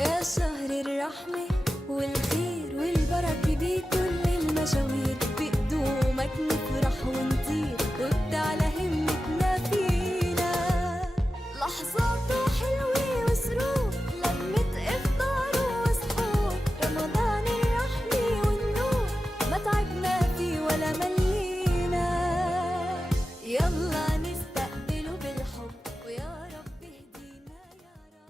يا شهر الرحمة والخير والبركة بكل المشاوير، بقدومك نفرح ونطير وبتعلى همتنا فينا، لحظاته حلوة وسرور لمة إفطار وسحور، رمضان الرحمة والنور ما تعبنا فيه ولا ملينا، يلا نستقبله بالحب ويا رب اهدينا يا رب.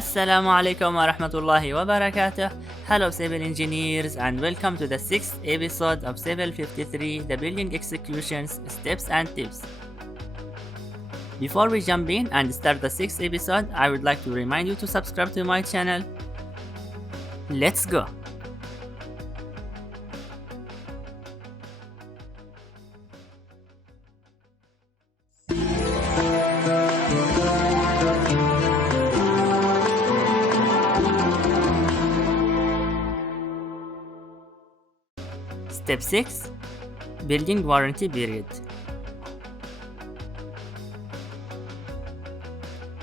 Assalamu alaikum wa rahmatullahi wa barakatuh. Hello civil engineers and welcome to the 6th episode of CIVIL53, the building executions, steps and tips. Before we jump in and start the 6th episode, I would like to remind you to subscribe to my channel. Let's go! Step 6. Building warranty period.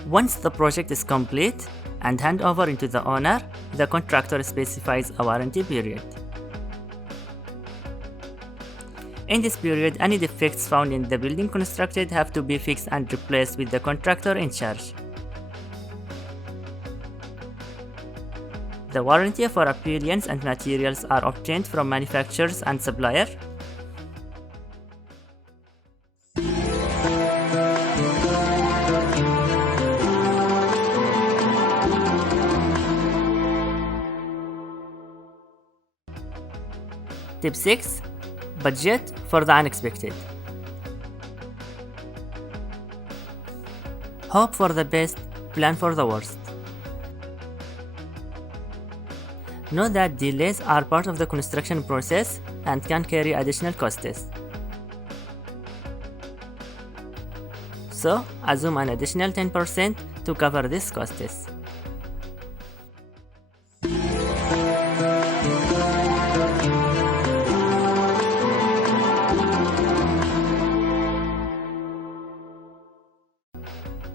Once the project is complete and hand over into the owner, the contractor specifies a warranty period. In this period, any defects found in the building constructed have to be fixed and replaced with the contractor in charge. The warranty for appliances and materials are obtained from manufacturers and supplier. Tip 6. Budget for the unexpected. Hope for the best, plan for the worst. Know that delays are part of the construction process and can carry additional costs. So, assume an additional 10% to cover these costs.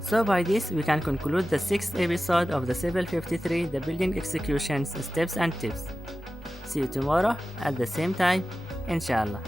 So by this, we can conclude the 6th episode of the CIVIL53, the building executions, steps and tips. See you tomorrow at the same time, Insha Allah.